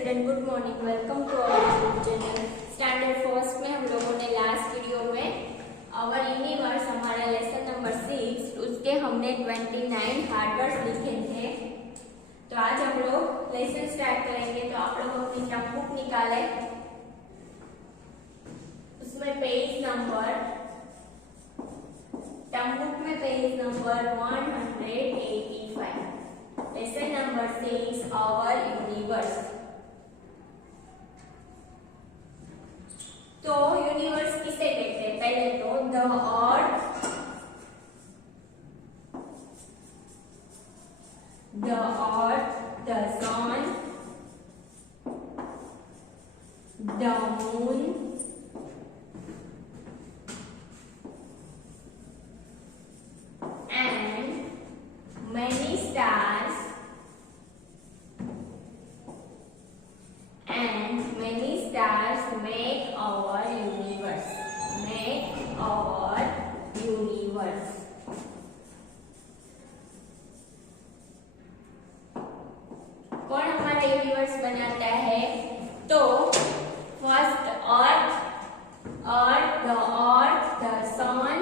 Student, good morning. Welcome to our YouTube channel. Standard first में हम लोगों ने लास्ट वीडियो में आवर यूनिवर्स हमारा लेसन नंबर 6 उसके हमने 29 हार्डवर्ड्स लिखे थे। तो आज हम लोग लेसन स्टार्ट करेंगे। तो आप लोग अपनी टर्म बुक निकाले, उसमें पेज नंबर टर्म बुक में page number 185 lesson number 6 our universe. तो यूनिवर्स किसे कहते हैं? पहले तो the earth, the sun, the moon, and many stars make our universe. कौन हमारा यूनिवर्स बनाता है? तो first earth, the sun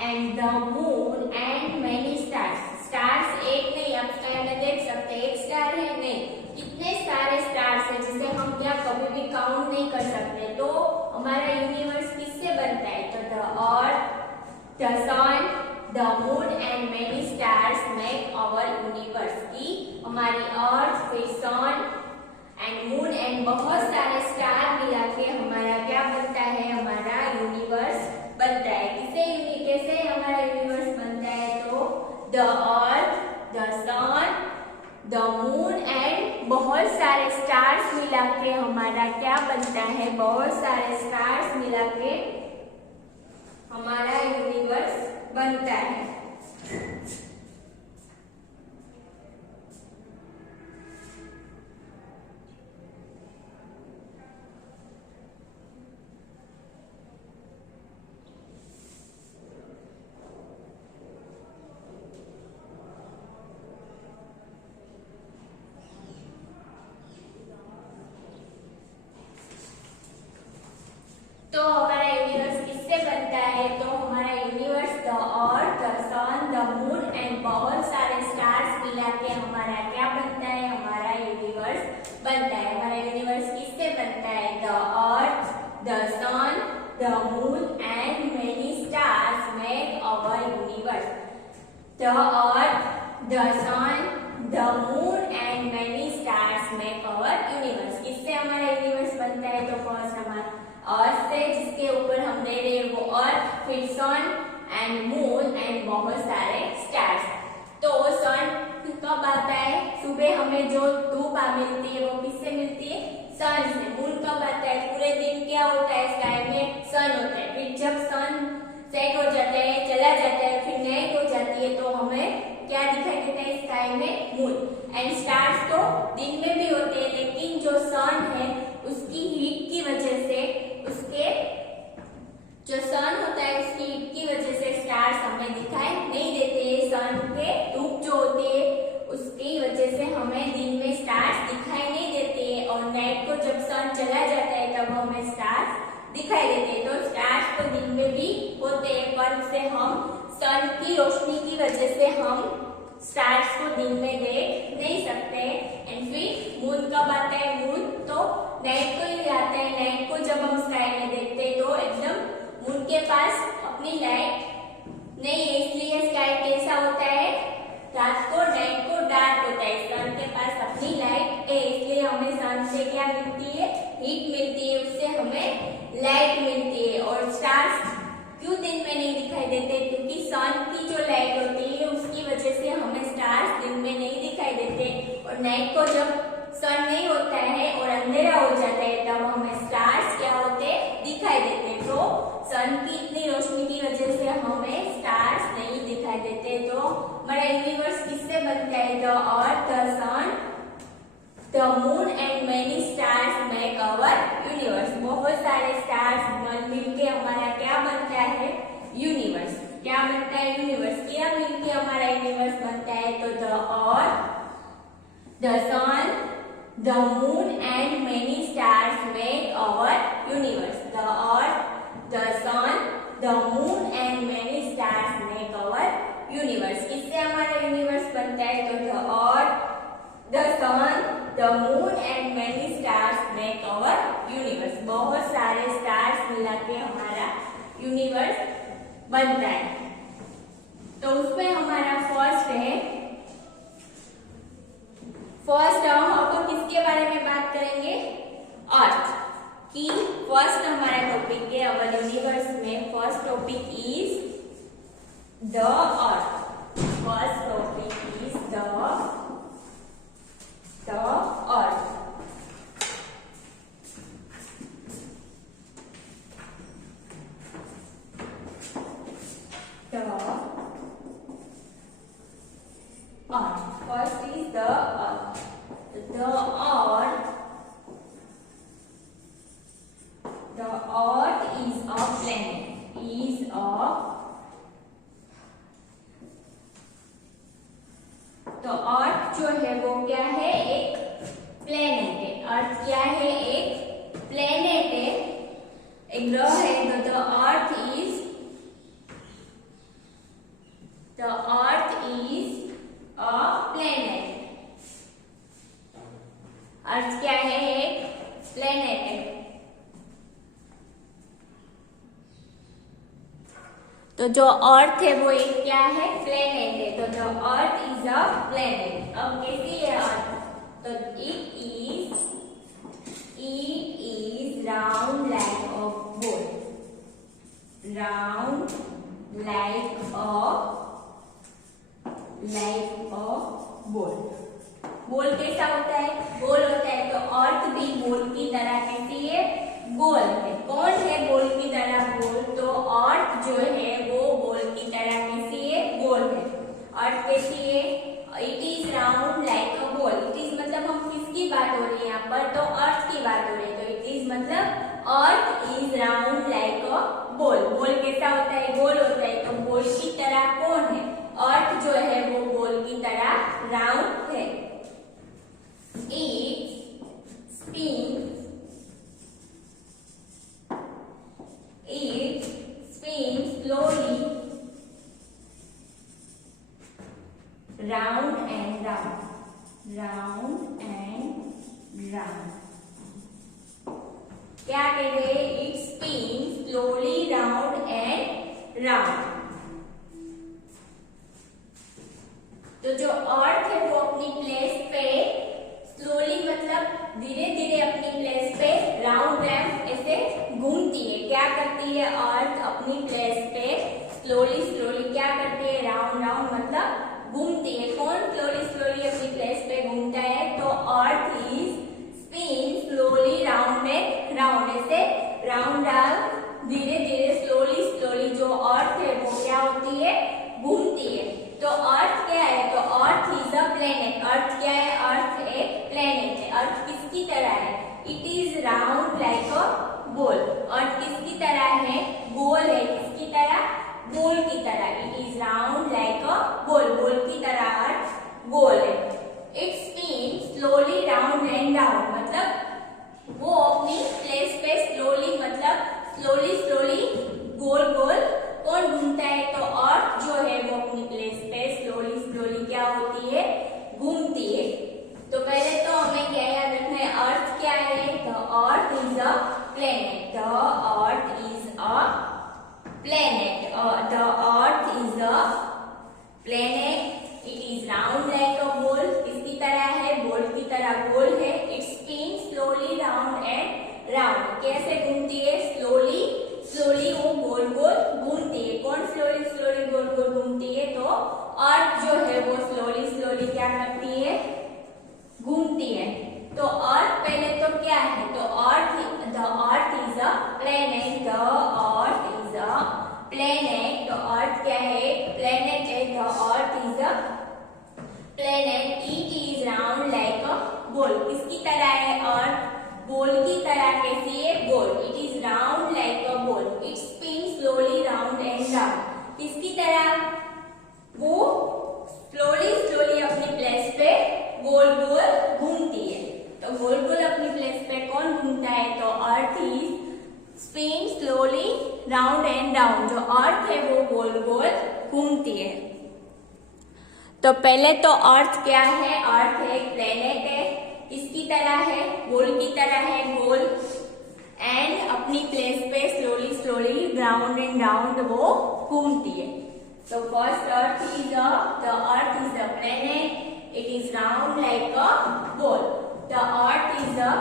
and the moon and many stars. Stars एक नहीं, आप स्काई में देख सकते हैं, एक स्टार है नहीं, कितने सारे स्टार्स हैं जिसे हम क्या कभी भी काउंट नहीं कर सकते। तो हमारा यूनिवर्स किससे बनता है? तो the earth, the sun, the moon and many stars make our universe. की हमारी अर्थ, फिर सन एंड मून एंड बहुत सारे स्टार मिला के हमारा क्या बनता है? हमारा यूनिवर्स बनता है। कैसे हमारा यूनिवर्स बनता है? तो the earth, the sun, the moon and बहुत सारे स्टार्स मिला के हमारा क्या बनता है? बहुत सारे स्टार्स मिला के हमारा यूनिवर्स बनता है। तो हमारा यूनिवर्स किससे बनता है? तो हमारा universe the earth, the sun, the moon and बहुत सारे स्टार्स मिला के हमारा क्या बनता है? हमारा यूनिवर्स बनता है। हमारा यूनिवर्स किससे बनता है? The earth, the sun, the moon and many stars make our universe. The earth, the sun, the moon and many stars make our universe. किससे हमारा यूनिवर्स बनता है? तो फर्स्ट हमारा अर्थ से, जिसके ऊपर हम दे रहे हैं वो अर्थ, फिर सन एंड मून एंड बहुत सारे स्टार्स। तो सन कब आता है? सुबह हमें जो धूप मिलती है वो किससे मिलती है? सन से। मून कब आता है? पूरे दिन क्या होता है स्काई में? सन होता है। फिर जब सन सेट हो जाता है, चला जाता है, फिर नाइट हो जाती है, तो हमें क्या दिखाई देता है स्काई में? मून। एंड स्टार्स तो दिन में भी होते हैं, लेकिन जो सन है उसकी हीट की वजह से, उसके जो सन होता है उसकी हीट की वजह से स्टार्स हमें दिखाई नहीं देते। सन के धूप जो होती है उसकी वजह से हमें दिन में स्टार्स दिखाई नहीं देते, और नाइट को जब सन चला जाता है तब हमें स्टार्स दिखाई देते हैं। तो स्टार्स तो दिन में भी होते हैं, पर उसे हम सन की रोशनी की वजह से हम स्टार्स को दिन में देख नहीं सकते। एंड फिर मून कब आता है? मून तो नाइट को ही आता है। नाइट को जब हम स्काई में देखते हैं तो एकदम मून के पास अपनी लाइट नहीं है, इसलिए स्काई कैसा होता है? रात को, नाइट को डार्क होता है। सन के पास अपनी लाइट है, इसलिए हमें सन से क्या मिलती है? हीट मिलती है, उससे हमें लाइट मिलती है। और स्टार्स क्यों दिन में नहीं दिखाई देते? क्योंकि सन की जो लाइट होती है उसकी वजह से हमें स्टार्स दिन में नहीं दिखाई देते, और नाइट को जब सन नहीं होता है और अंधेरा हो जाता है तब हमें स्टार्स क्या होते? दिखाई देते। तो सन की इतनी रोशनी की वजह से हमें स्टार्स नहीं दिखाई देते। तो हमारा यूनिवर्स किससे बनता है? The earth, the sun, the moon and many stars make our universe. बहुत सारे स्टार्स मिलके हमारा क्या बनता है? यूनिवर्स। क्या बनता है? यूनिवर्स। क्या मिलके हमारा यूनिवर्स बनता है? तो the earth, the sun, the moon and many stars make our universe. The earth, the sun, the moon and many stars make our universe. किससे हमारा यूनिवर्स बनता है? तो the earth, the sun, the moon and many stars make our universe. बहुत सारे stars मिला के हमारा यूनिवर्स बनता है. तो उसमें हमारा फर्स्ट है, फर्स्ट हम आपको किसके बारे में बात करेंगे? अर्थ की. फर्स्ट हमारा टॉपिक है अवर यूनिवर्स में. First topic is the earth. First topic is the earth. First is the earth. The earth is a planet. तो अर्थ जो है वो क्या है? एक प्लेनेट है. अर्थ क्या है? एक प्लेनेट है, एक ग्रह है. तो the earth is a planet. Earth क्या है? एक प्लेनेट है. तो जो अर्थ है वो एक क्या है? प्लेनेट है. तो the earth is a planet. अब कैसी है अर्थ? तो it is round like a ball. Round like a ball. Ball कैसा होता है? गोल होता है. तो अर्थ भी बॉल की तरह कैसी है? गोल है. कौन है बॉल की तरह गोल? तो अर्थ जो है वो बॉल की तरह कैसी है? गोल है. अर्थ कैसी है? It is round like a ball. It is मतलब हम किसकी बात हो रही है यहाँ पर? तो अर्थ की बात हो रही है. तो इट इज मतलब earth is round like a ball. Ball कैसा होता है? गोल होता है. तो बॉल की तरह कौन है? अर्थ जो है वो बॉल की तरह राउंड है. It spins slowly round and round. क्या कह रहे हैं? It spins slowly round and round. तो जो अर्थ है वो अपनी प्लेस पे स्लोली मतलब धीरे धीरे अपनी प्लेस पे राउंड ऐसे घूमती है. क्या करती है? अर्थ अपनी प्लेस पे स्लोली क्या करती है? राउंड मतलब घूमती है. कौन स्लोली अपनी प्लेस पे घूमता है? तो earth is spin slowly round ऐसे राउंड धीरे धीरे स्लोली जो अर्थ है वो क्या होती है? घूमती है. तो अर्थ क्या है? तो अर्थ इज अ प्लेनेट. अर्थ क्या है? अर्थ एक प्लेनेट है. अर्थ किसकी तरह है? It is round like a ball. Earth किसकी तरह है? गोल है. किसकी तरह? बॉल की तरह. It is round like a ball की तरह अर्थ गोल है. It spin slowly round and round मतलब वो अपनी प्लेस पे स्लोली मतलब स्लोली गोल कौन घूमता है? तो अर्थ जो है वो अपनी प्लेस पे स्लोली क्या होती है? घूमती है. तो पहले तो हमें क्या याद रखना है? अर्थ क्या है? The earth is a planet. The earth is a planet. The earth is a planet. It is round like a ball. किसकी तरह है? बॉल की तरह गोल है. It spin slowly round and round. कैसे घूमती है? स्लोली वो गोल घूमती है. कौन स्लोली गोल घूमती है? तो अर्थ जो है वो स्लोली क्या करती है? घूमती है. तो अर्थ पहले तो क्या है? तो the earth is a planet. The earth is a planet. तो अर्थ क्या है? प्लेनेट है. The earth is a planet. It is round like a ball. किसकी तरह है? अर्थ बॉल की तरह कैसी है? Ball. It is round like a ball. It spin slowly round and round. किसकी तरह? वो स्लोली अपनी प्लेस पे गोल घूमती है. तो earth is spin slowly round and round. जो अर्थ है वो गोल गोल घूमती है। तो पहले तो अर्थ क्या है? अर्थ एक प्लेनेट है, किसकी तरह है? गोल की तरह है, गोल, एंड अपनी प्लेस पे slowly slowly round and round वो घूमती है। So first earth is the earth is the planet. It is round like a ball. The earth is the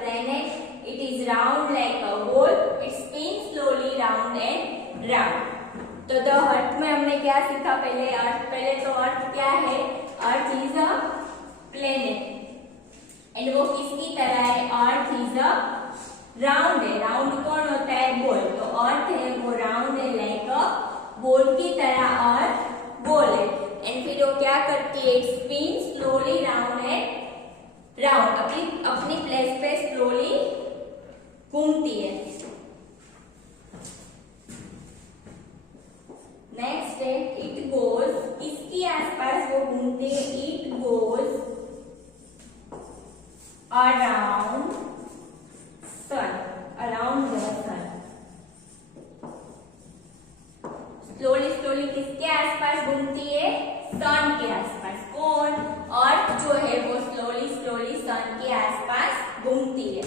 planet. It is round like a ball. It spins slowly round and round. तो the earth में हमने क्या सीखा? पहले तो अर्थ क्या है? अर्थ is a planet and वो किसकी तरह है? अर्थ इज अ राउंड है। राउंड कौन होता है? बॉल। तो अर्थ है वो राउंड है लाइक अ बॉल की तरह और बॉल है। एंड फिर वो क्या करती है? Spin slowly round and round, अपनी प्लेस पे स्लोली घूमती है। नेक्स्ट है इट गोज, इसके आसपास वो घूमते हैं। It goes around sun, around the sun. Slowly slowly किसके आसपास घूमती है? सन के आसपास। कौन? अर्थ जो है वो स्लोली स्लोली सन के आसपास घूमती है।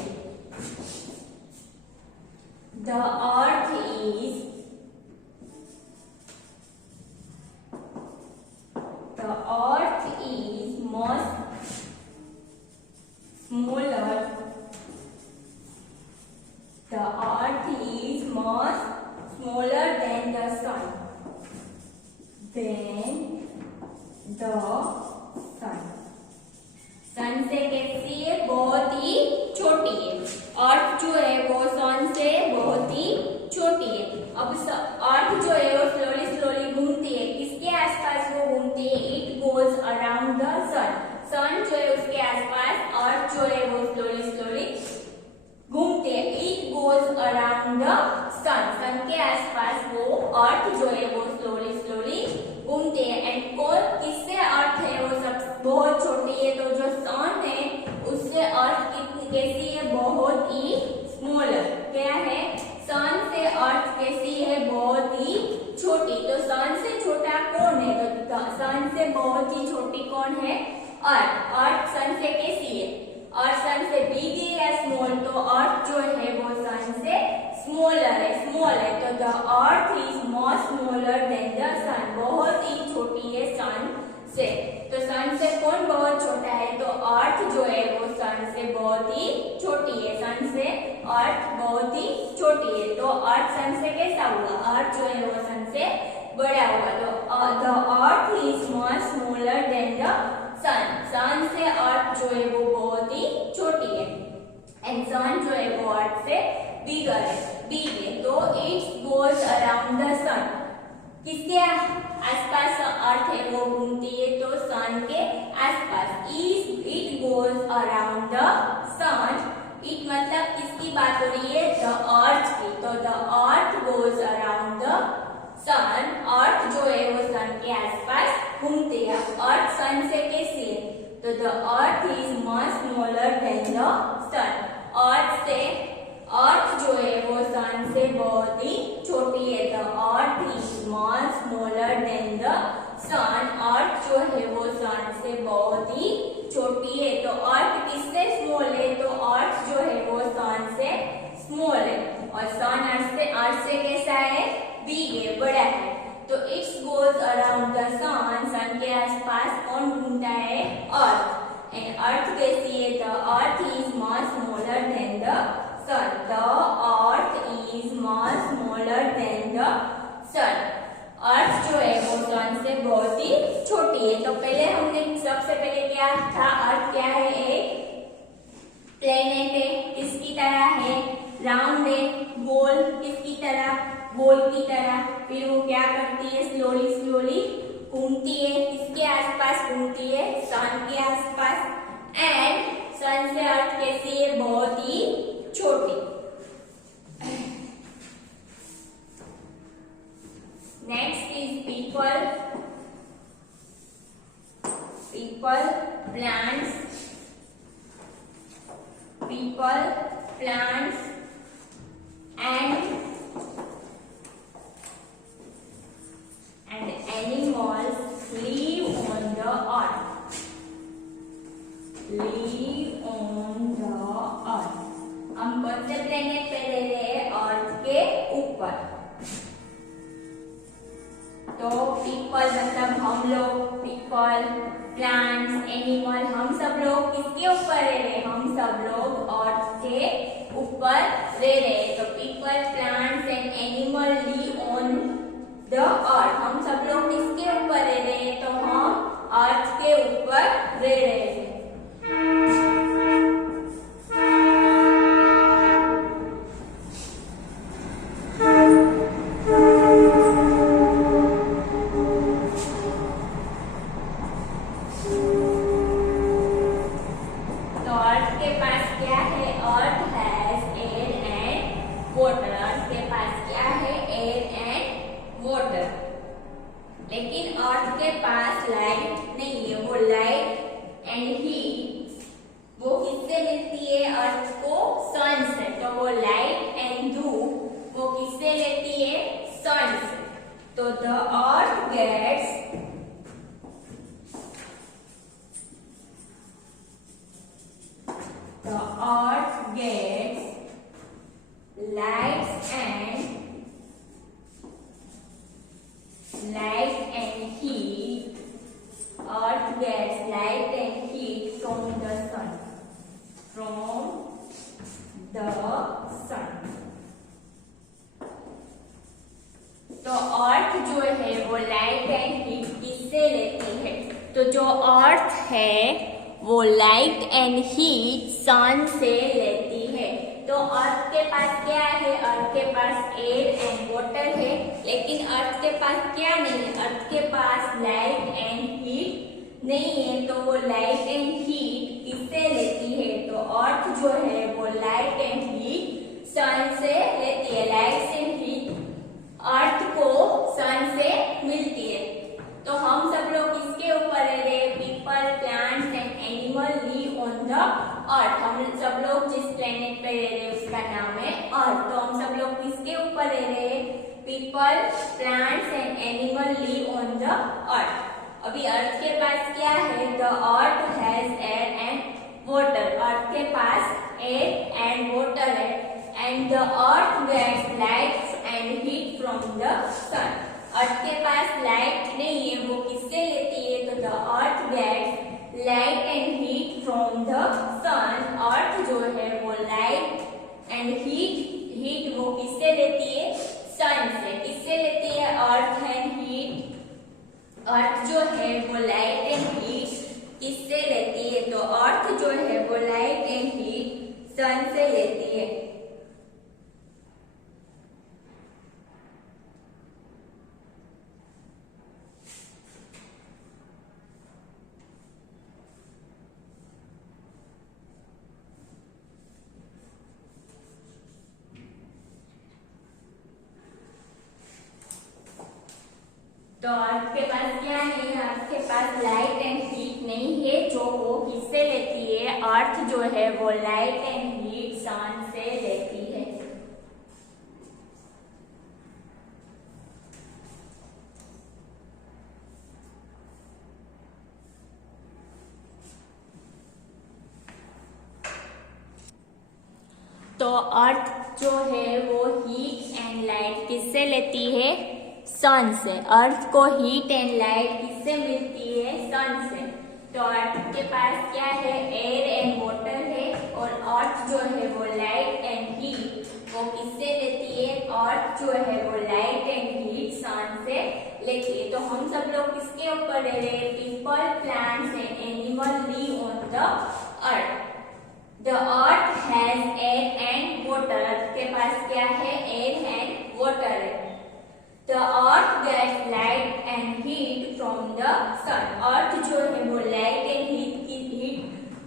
The earth is much smaller. The earth is much smaller than the sun. सन से कैसी है? बहुत ही छोटी है। अर्थ जो है वो सन से बहुत ही छोटी है। अब अर्थ जो है वो स्लोली स्लोली घूमती है। किसके आसपास वो घूमती है? It goes around the sun. सन जो है उसके आसपास, अर्थ जो है वो स्लोली स्लोली घूमते हैं। It goes around the sun, सन के आसपास वो अर्थ जो है वो स्लोली स्लोली घूमते हैं। एंड कौन किससे अर्थ है वो सब बहुत छोटी है? तो जो सन है उससे अर्थ कितनी कैसी है? बहुत ही स्मॉलर। क्या है? सन से अर्थ कैसी है? बहुत ही छोटी। तो सन से छोटा कौन है? तो सन से बहुत ही छोटी कौन है? अर्थ। अर्थ सन से कैसी है? और सन से बिग है या स्मॉल? तो अर्थ जो है वो सन से स्मॉलर है, स्मॉल है। तो the earth is much smaller than the sun, बहुत ही छोटी है सन से। तो सन से कौन बहुत छोटा है? तो अर्थ जो है वो सन से बहुत ही छोटी है। सन से अर्थ बहुत ही छोटी है। तो अर्थ सन से कैसा हुआ? अर्थ जो है वो सन से बड़ा हुआ। तो the earth is much smaller than the sun, sun से अर्थ जो है वो बहुत ही छोटी है। एंड सन जो है वो अर्थ से बिगर है, बिग है। तो इट गोज अराउंड द सन, किसके आसपास अर्थ है वो घूमती है? तो सन के आसपास। It goes around the sun. It मतलब किसकी बात हो रही है? द अर्थ की। तो the earth goes around the sun, earth जो है वो सन के आसपास घूमती है। अर्थ सन से कैसी है? तो the earth is much smaller than the sun, earth से अर्थ जो है वो सन से बहुत ही छोटी है। The earth is much smaller than the sun, earth जो है वो सन से बहुत ही छोटी है। तो अर्थ किससे स्मॉल है? तो अर्थ जो है वो सन से स्मॉल है और सन अर्थ से कैसा है? बिग है, बड़ा है। तो it's goes around the sun, सन के आसपास कौन घूमता है? अर्थ। एंड अर्थ कैसी है? The earth is much smaller than the sun, the earth is much smaller than the sun, earth जो है वो सन से बहुत ही छोटी है। तो पहले हमने सबसे पहले क्या था? अर्थ क्या है? एक प्लेनेट है, किसकी तरह है? राउंड है, गोल, किसकी तरह? बॉल की तरह। फिर वो क्या करती है? स्लोली स्लोली घूमती है, किसके आसपास घूमती है? सन के आसपास। एंड सन से अर्थ कैसी है? बहुत ही छोटी। Next is people, plants, people plants and animals live on the earth. Live on the earth. हम कौन से प्लेनेट पे रह रहे हैं? अर्थ के ऊपर. तो पीपल मतलब हम लोग, पीपल, प्लांट्स, एनिमल, हम सब लोग किसके ऊपर रह रहे हैं? हम सब लोग अर्थ के ऊपर रह रहे हैं. तो people, plants and animal live on the अर्थ. हम सब लोग किसके ऊपर रह रहे हैं? तो हम अर्थ के ऊपर रह रहे हैं. लेकिन अर्थ के पास लाइट नहीं है. वो लाइट एंड हीट वो किससे मिलती है? अर्थ को सन से. तो वो लाइट एंड धूप वो किससे लेती है? सन से. तो the earth gets light and heat. Earth gets light and heat from the sun. तो अर्थ जो है वो लाइट एंड हीट किससे लेती है? तो जो अर्थ है वो लाइट एंड हीट सन से लेती है. तो अर्थ के पास क्या है? अर्थ के पास एयर एंड वाटर है. लेकिन अर्थ के पास क्या नहीं है? अर्थ के पास लाइट एंड हीट नहीं है. तो वो लाइट एंड हीट किससे लेती है? तो अर्थ जो है वो लाइट एंड हीट सन से लेती है. लाइट एंड हीट अर्थ को सन से मिलती है. तो हम सब लोग किसके ऊपर रह रहे हैं? People, plants and animal live on the अर्थ. हम सब लोग जिस प्लेनेट पे रह रहे हैं उसका नाम है अर्थ. तो हम सब लोग किसके ऊपर रह रहे हैं? People, plants and animal live on the earth. अभी अर्थ के पास क्या है? The earth has air and water. Earth के पास एयर एंड वाटर है. And the earth gets light and heat from the sun. Earth के पास लाइट नहीं है. वो किससे लेती है? तो the earth gets light and heat from the sun. Earth जो है वो लाइट एंड हीट वो किससे लेती है? सन से. किससे लेती है? Earth and heat. अर्थ जो है वो लाइट एंड हीट किससे लेती है? तो अर्थ जो है वो लाइट एंड हीट सन से लेती है. तो अर्थ के पास क्या है? अर्थ के पास लाइट एंड हीट नहीं है. जो वो किससे लेती है? अर्थ जो है वो लाइट एंड हीट सन से लेती है. तो अर्थ जो है वो हीट एंड लाइट किससे लेती है? सन से. अर्थ को हीट एंड लाइट किससे मिलती है? सन से. तो अर्थ के पास क्या है? एयर एंड वाटर है. और अर्थ जो है वो लाइट एंड हीट वो किससे लेती है? अर्थ जो है वो लाइट एंड हीट सन से लेती है. तो हम सब लोग किसके ऊपर रह रहे हैं? People, plants and animal live on the earth. The earth has air and water. Earth के पास क्या है? एयर एंड वाटर है. The earth gets light and heat from the sun. अर्थ जो है वो लाइट एंड हीट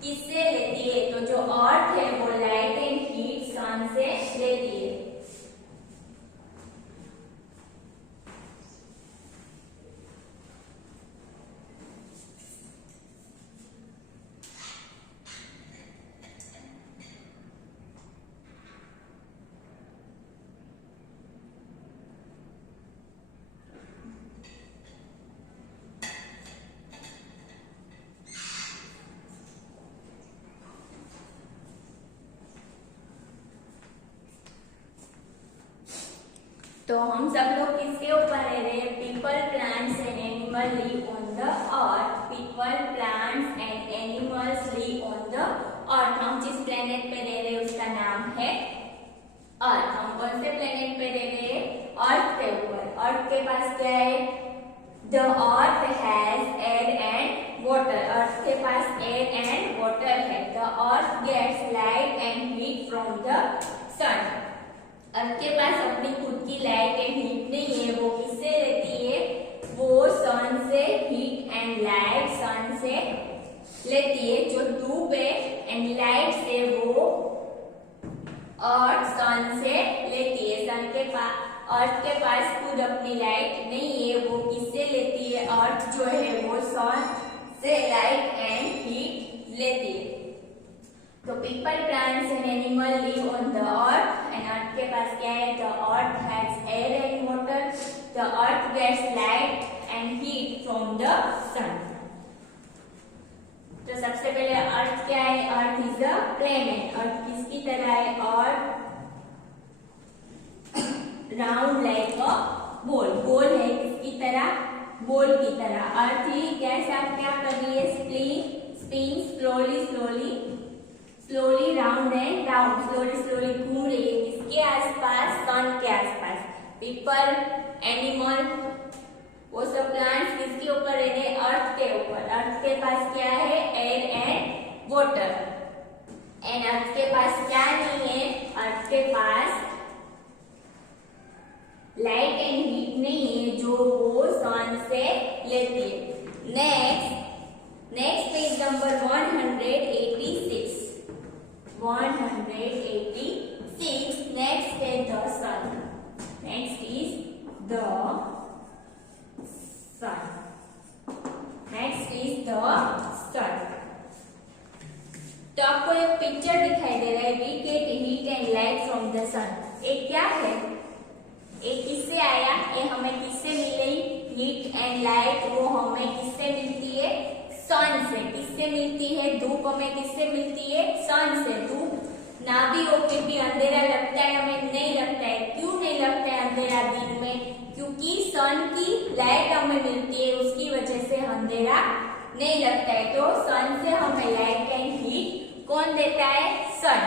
किससे लेती है? तो जो अर्थ है वो लाइट एंड हीट सन से लेती है. तो हम सब लोग किसके ऊपर रह रहे हैं? People, plants and animal live on the earth. People, plants and animals live on the अर्थ। हम जिस प्लेनेट पे रह रहे हैं उसका नाम है अर्थ। हम कौन से प्लेनेट पे रह रहे हैं? अर्थ के ऊपर। अर्थ के पास क्या है? The earth has air and water. Earth के पास एयर एंड वाटर है। The earth gets light and heat from the sun. Earth के पास अपनी खुद की लाइट एंड हीट नहीं है, वो किससे लेती है? वो सन से हीट एंड लाइट सन से लेती है। जो धूप है एंड लाइट से वो अर्थ सन से लेती है। सन के पास अर्थ के पास खुद अपनी लाइट नहीं है, वो किससे लेती है? अर्थ जो है वो सन से लाइट एंड हीट लेती है। तो people, plants and animal live on the earth and earth के पास क्या है? The earth has air and water. The earth gets light and heat from the sun. तो सबसे पहले अर्थ क्या है? अर्थ इज अ प्लेनेट। अर्थ किसकी तरह है? Earth round like a ball. Ball है किसकी तरह? बॉल की तरह। अर्थ ही कैसे क्या कर रही है? Spin slowly round and round. Slowly घूम रही है किसके आसपास? सन के आसपास। पीपल, एनिमल, वो सब प्लांट्स किसके ऊपर रह रहे? अर्थ के ऊपर। अर्थ के पास क्या है? Air and water. And earth के पास क्या नहीं है? अर्थ के पास लाइट एंड हीट नहीं है, जो वो सन से लेती है। Next page number 186। 186। नेक्स्ट है the sun. Next is the sun. Next is the sun. तो आपको एक पिक्चर दिखाई दे रहा है। We get heat and light from the sun. एक क्या है? एक किससे आया? ये हमें किससे मिली? हीट एंड लाइट वो हमें किससे मिलती है? सन से। किससे मिलती है? धूप हमें किससे मिलती है? सन से। धूप ना भी हो फिर भी अंधेरा लगता है हमें? नहीं लगता है। क्यों नहीं लगता है अंधेरा दिन में? क्योंकि सन की लाइट हमें मिलती है, उसकी वजह से अंधेरा नहीं लगता है। तो सन से हमें लाइट एंड हीट कौन देता है? सन।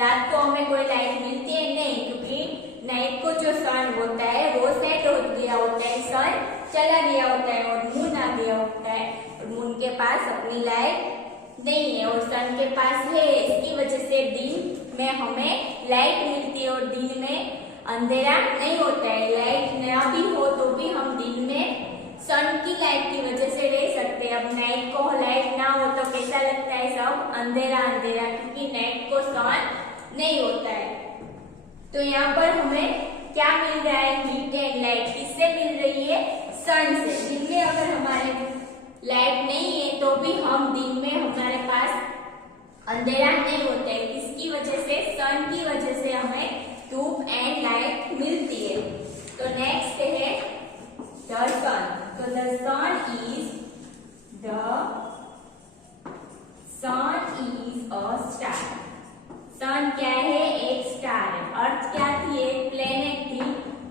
रात को हमें कोई लाइट मिलती है? नहीं, क्योंकि नाइट को जो सन होता है वो सेट हो गया होता है, सन चला गया होता है और मून आ गया होता है। और मून के पास अपनी लाइट नहीं है और सन के पास है। इसकी वजह से दिन में हमें लाइट मिलती है और दिन में अंधेरा नहीं होता है। लाइट ना भी हो तो भी हम दिन में सन की लाइट की वजह से रह सकते हैं। अब नाइट को लाइट ना हो तो कैसा लगता है? सब अंधेरा अंधेरा, क्योंकि नाइट को सन नहीं होता है। तो यहाँ पर हमें क्या मिल रहा है? Heat and light. किससे मिल रही है? सन से। दिन में अगर हमारे लाइट नहीं है तो भी हम दिन में हमारे पास अंधेरा नहीं होता है। किसकी वजह से? सन की वजह से हमें धूप एंड लाइट मिलती है। तो नेक्स्ट है द सन। तो the sun is a star. Sun क्या है? एक स्टार है। अर्थ क्या थी? एक प्लेनेट थी।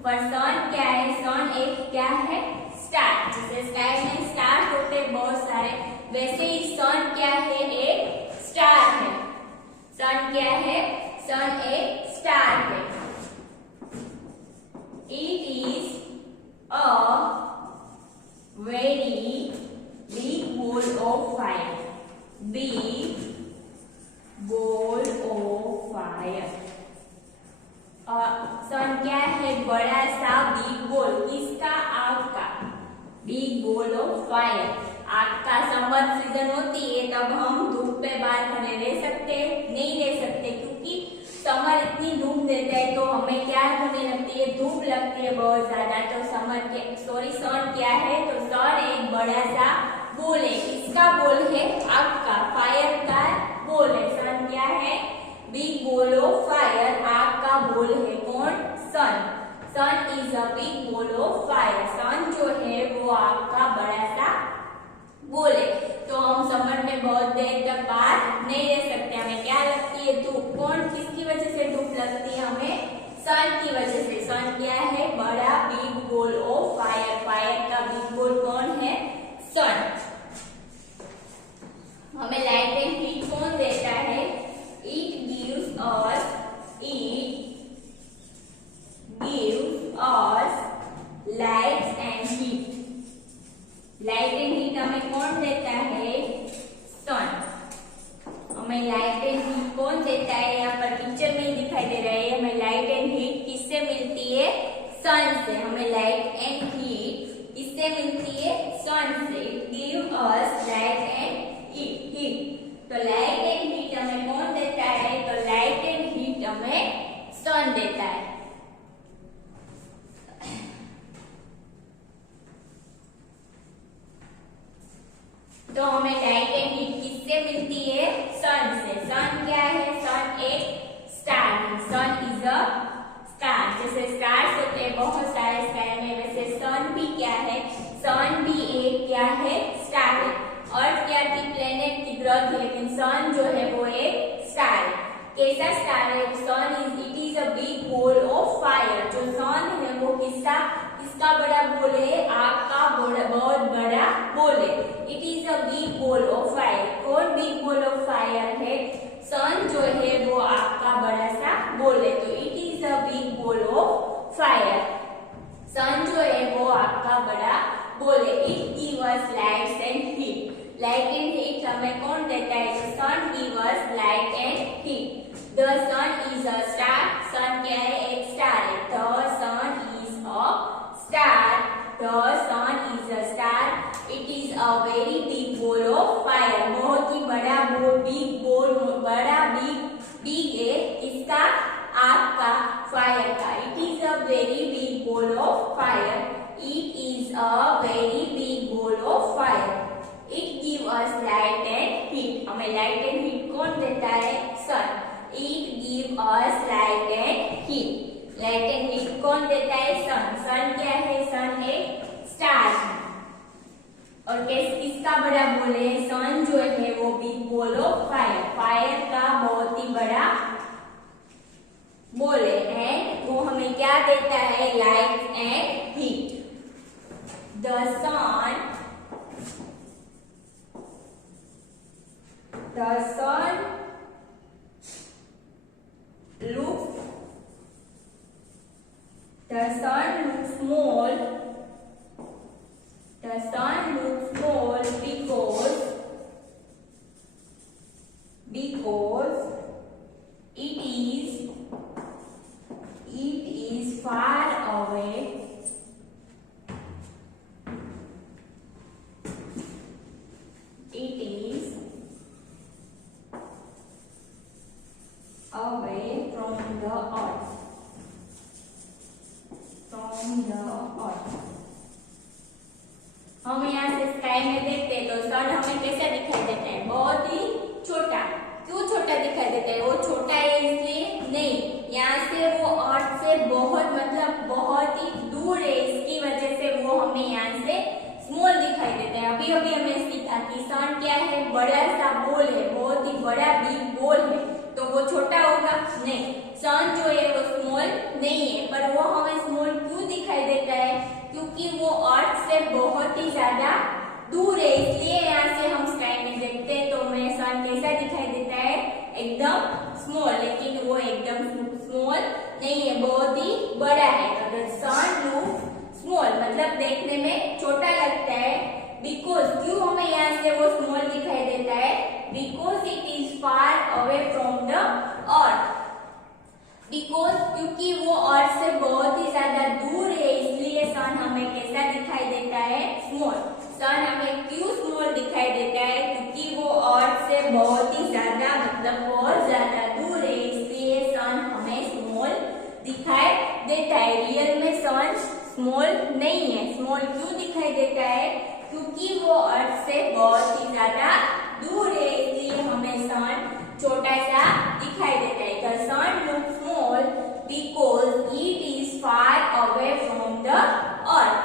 पर सन क्या है? सन एक क्या है? स्टार। जैसे स्काई में स्टार होते बहुत सारे, वैसे ही सन क्या है? एक स्टार है। सन क्या है? सन एक स्टार है। It is a very big ball of fire. Big ball of fire. Sun क्या है? बड़ा सा बिग बॉल। किसका? आग का। Big ball of fire. आग का समर सीजन होती है तब हम धूप में बाहर खड़े रह सकते हैं? नहीं रह सकते, क्योंकि समर इतनी धूप देता है तो हमें क्या होने लगती है? धूप लगती है बहुत ज्यादा। तो सन क्या है? तो सन एक बड़ा सा बॉल है। किसका बॉल है? आग का, फायर का बॉल है। सन क्या है? Big ball of fire. आग का बॉल है कौन? Sun. Sun is a big ball of fire. Sun जो है वो आग का बड़ा सा बॉल है। तो हम समर में बहुत देर तक बाहर नहीं रह सकते। हमें क्या लगती है? धूप। कौन किसकी वजह से धूप लगती है हमें? सन की वजह से। सन क्या है? बड़ा big ball of fire. Fire का बिग बॉल कौन है? सन। हमें लाइट एंड हीट कौन देता है? It gives us light and heat. Light and heat हमें कौन देता है? सन। हमें लाइट एंड हीट कौन देता है? यहाँ पर पिक्चर में दिखाई दे रहा है। हमें लाइट एंड हीट किससे मिलती है? सन से। हमें लाइट एंड हीट किससे मिलती है? सन से। It give us light and heat. तो लाइट एंड हीट हमें कौन देता है? तो लाइट एंड हीट हमें सन देता है। तो हमें लाइट एंड हीट किससे मिलती है? सन से। सन क्या है? सन एक स्टार है। सन इज अ स्टार। जैसे स्टार्स होते हैं बहुत सारे स्काई में, वैसे सन भी क्या है? सन भी एक क्या है? स्टार है। अर्थ क्या थी? प्लेनेट की ग्रह थी, लेकिन सन जो है वो एक स्टार है। कैसा स्टार है? Sun it is a big ball of fire. जो सन है वो किसका बड़ा बॉल है? आग का बहुत बड़ा बॉल है। It is a big ball of fire. कौन बिग बॉल ऑफ फायर है? सन जो है वो आग का बड़ा सा बॉल है। तो it is a big ball of fire. Sun जो है वो आग का बड़ा बॉल है। It give us light and heat. Light and heat हमें कौन देता है? Sun give us light and heat. The sun is a star. Sun क्या है? एक स्टार है। The sun is a star. The sun is a star. It is a very big ball of fire. बहुत ही बड़ा big ball, बड़ा big है इसका? आग का, फायर का। It is a very big ball of fire. It is a very big ball of fire. It gives us light and heat. हमें light and heat कौन देता है? सन। It gives us light and heat. Light and heat कौन देता है? सन। सन क्या है? सन एक स्टार है। और किसका बड़ा बॉल है? सन जो है वो big ball of fire. Fire का बहुत ही बड़ा बॉल है। एंड वो हमें क्या देता है? Light and heat. The sun looks small. The sun looks small because it is far away. It is away from the earth. हम यहाँ से स्काई में देखते हैं तो सन हमें कैसा दिखाई देता है? बहुत ही छोटा। क्यों छोटा दिखाई देता है? वो छोटा है इसलिए नहीं, यहाँ से वो अर्थ से बहुत बहुत ही दूर है, इसकी वजह से वो हमें यहाँ से स्मॉल दिखाई देता है। अभी हमने सीखा कि सन क्या है? बड़ा सा बॉल है, बहुत ही बड़ा बिग बॉल है। तो वो छोटा होगा? नहीं। सन जो है वो स्मॉल नहीं है, पर वो हमें स्मॉल क्यों दिखाई देता है? क्योंकि वो अर्थ से बहुत ही ज्यादा दूर है, इसलिए यहाँ से हम स्काई में देखते हैं तो हमें सन कैसा दिखाई देता है? एकदम स्मॉल। लेकिन वो एकदम स्मॉल नहीं है, बहुत ही बड़ा है। तो सन लुक स्मॉल मतलब देखने में छोटा लगता है। बिकॉज क्यों हमें यहाँ से वो स्मॉल दिखाई देता है? Because it is far away from the earth. Because क्योंकि वो अर्थ से बहुत ही ज्यादा दूर है, इसलिए सन हमें कैसा दिखाई देता है? स्मॉल। सन हमें क्यों स्मॉल दिखाई देता है? क्योंकि वो अर्थ से बहुत ही ज्यादा बहुत ज्यादा दूर है, इसलिए सन हमें स्मॉल दिखाई देता है। रियल में सन स्मॉल नहीं है। स्मॉल क्यों दिखाई देता है? क्योंकि वो अर्थ से बहुत ही ज्यादा दूर है, इसलिए हमें सन छोटा सा दिखाई देता है। The sun looks small because it is far away from the earth.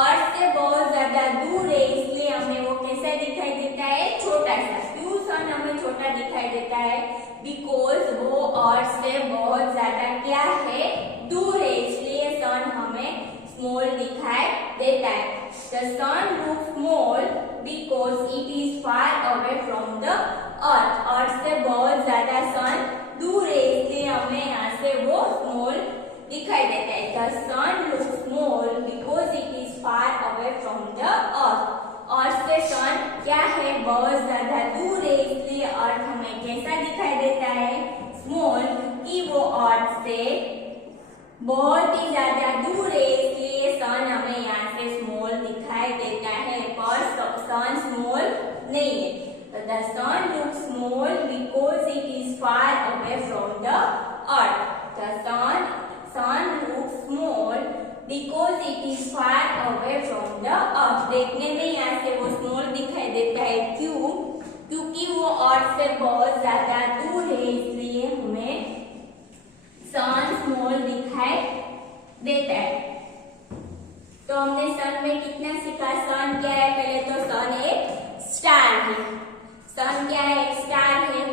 अर्थ से बहुत ज्यादा दूर है, इसलिए हमें वो कैसा दिखाई देता है? छोटा सा। क्यों सन हमें छोटा दिखाई देता है? बिकॉज वो अर्थ से बहुत ज्यादा क्या है? दूर है, इसलिए सन हमें स्मॉल दिखाई देता है। The sun looks small because it is far away from the earth. Earth से बहुत ज्यादा सन दूर है, इसलिए हमें यहाँ से वो स्मॉल दिखाई देता है। The sun looks small because it is far away from the earth. Earth से सन क्या है, बहुत ज्यादा दूर है, इसलिए अर्थ हमें कैसा दिखाई देता है, स्मॉल, कि वो अर्थ से बहुत ही ज्यादा दूर है, इसलिए सन हमें यहाँ से स्मॉल दिखाई देता है, पर सन स्मॉल नहीं है। तो the sun looks small because it is far away from the earth. The sun looks small because it is far away from the earth. देखने में यहाँ से वो स्मॉल दिखाई देता है, क्यों? क्योंकि वो अर्थ से बहुत ज्यादा दूर है, इसलिए हमें सन स्मॉल दिखाई देता है। तो हमने सन में कितना सीखा? सन क्या है? पहले तो सन एक स्टार है। सन क्या है? एक स्टार है।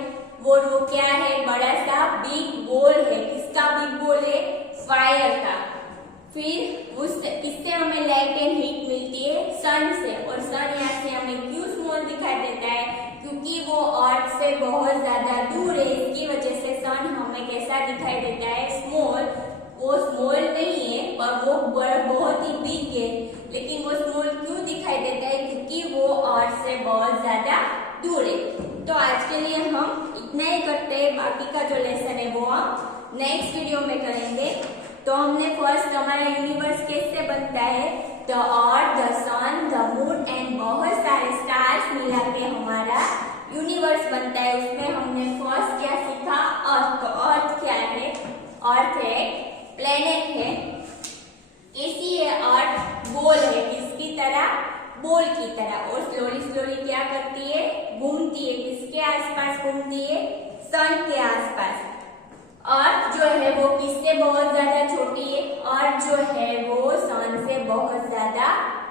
वो क्या है? बड़ा सा बिग बॉल है। किसका बिग बॉल है? फायर का। फिर इससे हमें लाइट एंड हीट मिलती है सन से, और सन यहाँ से हमें क्यों स्मॉल दिखाई देता है? क्योंकि वो अर्थ से बहुत ज्यादा दूर है, इसकी वजह से सन हमें कैसा दिखाई देता है? स्मॉल। वो स्मॉल नहीं है, पर वो बहुत ही बिग है, लेकिन वो स्मॉल क्यों दिखाई देता है? क्योंकि वो अर्थ से बहुत ज्यादा दूर है। तो आज के लिए हम इतना ही करते हैं, बाकी का जो लेसन है वो हम नेक्स्ट वीडियो में करेंगे। तो हमने फर्स्ट हमारा यूनिवर्स कैसे बनता है, the earth, the sun, the moon and बहुत सारे स्टार्स मिला के हमारा यूनिवर्स बनता है। उसमें हमने फर्स्ट क्या सीखा? अर्थ। तो अर्थ क्या है? अर्थ एक प्लेनेट है। कैसी है अर्थ? गोल है। किसकी तरह? बॉल की तरह। और स्लोली स्लोली क्या करती है? घूमती है। किसके आसपास घूमती है? सन के आसपास। अर्थ जो है वो किससे बहुत ज्यादा छोटी है? अर्थ जो है वो सन से बहुत ज्यादा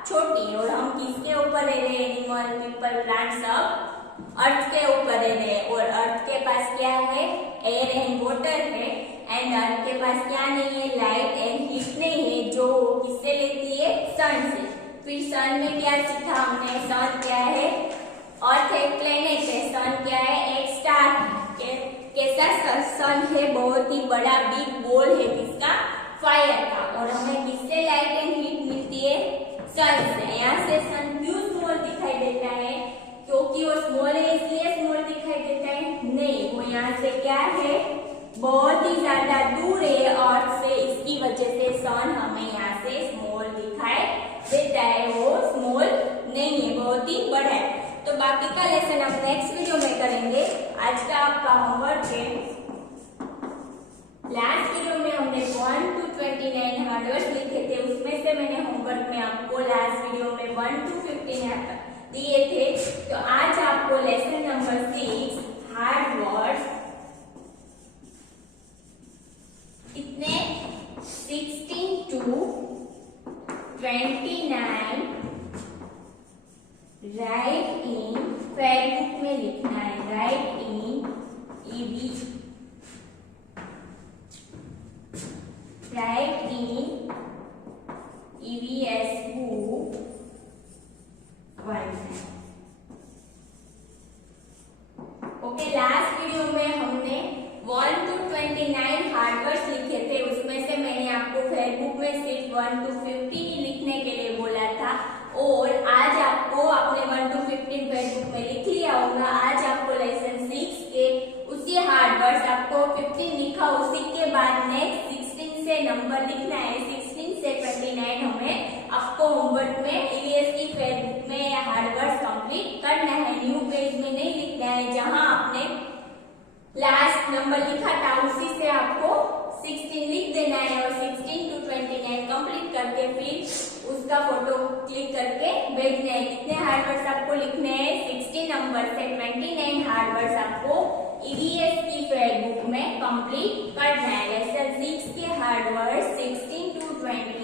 छोटी है। और हम किसके ऊपर रह रहे हैं? एनिमल, पीपल, प्लांट सब अर्थ के ऊपर रह रहे हैं। और अर्थ के पास क्या है? एयर एंड वाटर है। एंड अर्थ के पास क्या नहीं है? लाइट एंड हीट नहीं है, जो किससे लेती है? सन से। फिर सन में क्या सीखा हमने? सन क्या है? अर्थ एक प्लेनेट है। सन क्या है? एक स्टार है। कैसा सन है? बहुत ही बड़ा बिग बॉल है। किसका? फायर का। और हमें किससे लाइट एंड हीट मिलती है? सन से। यहाँ से सन क्यों स्मॉल दिखाई देता है? क्योंकि वो स्मॉल है इसलिए स्मॉल दिखाई देता है? नहीं, वो यहाँ से क्या है? बहुत ही ज्यादा दूर है अर्थ से, इसकी वजह से सन हमें यहाँ से स्मॉल दिखाई देता है। वो स्मॉल नहीं है, बहुत ही बड़ा है। तो बाकी का लेसन हम नेक्स्ट वीडियो में करेंगे। आज का आपका होमवर्क है, लास्ट वीडियो में हमने 1 to 29 हार्डवर्ड्स लिखे थे, उसमें से मैंने होमवर्क में आपको लास्ट वीडियो में 1 to 15 दिए थे। तो आज आपको लेसन नंबर 6 हार्डवर्ड्स कितने? 16 to 29 राइट इन फेयरबुक में लिखना है। Write in EV, write in EVS book 1। Okay, last video में हमने 1 to 29 हार्डवर्ड्स लिखे थे, उसमें से मैंने आपको फेयरबुक में सिर्फ 1 to 50 ही लिखने के लिए बोला था। और आज आपको आपने 1 to 15 फेयरबुक में लिख लिया होगा। आज आपको लेसन 6 के उसी हार्डवर्ड्स आपको 15 लिखा, उसी के बाद नेक्स्ट 16 से नंबर लिखना है। 16 से 29 हमें आपको होमवर्क में ईवीएस की फेयरबुक में हार्डवर्ड्स कंप्लीट करना है। न्यू पेज में नहीं लिखना है, जहां आपने लास्ट नंबर लिखा था उसी से आपको 16 लिख देना है। और 16 to 29 कंप्लीट करके फिर उसका फोटो क्लिक करके भेजना है। कितने हार्डवर्ड्स आपको लिखने हैं? 16 नंबर से 29 हार्डवर्ड्स आपको ईवीएस की फेयरबुक में कंप्लीट करना है। लेसन 6 के हार्डवर्ड्स 16 to 29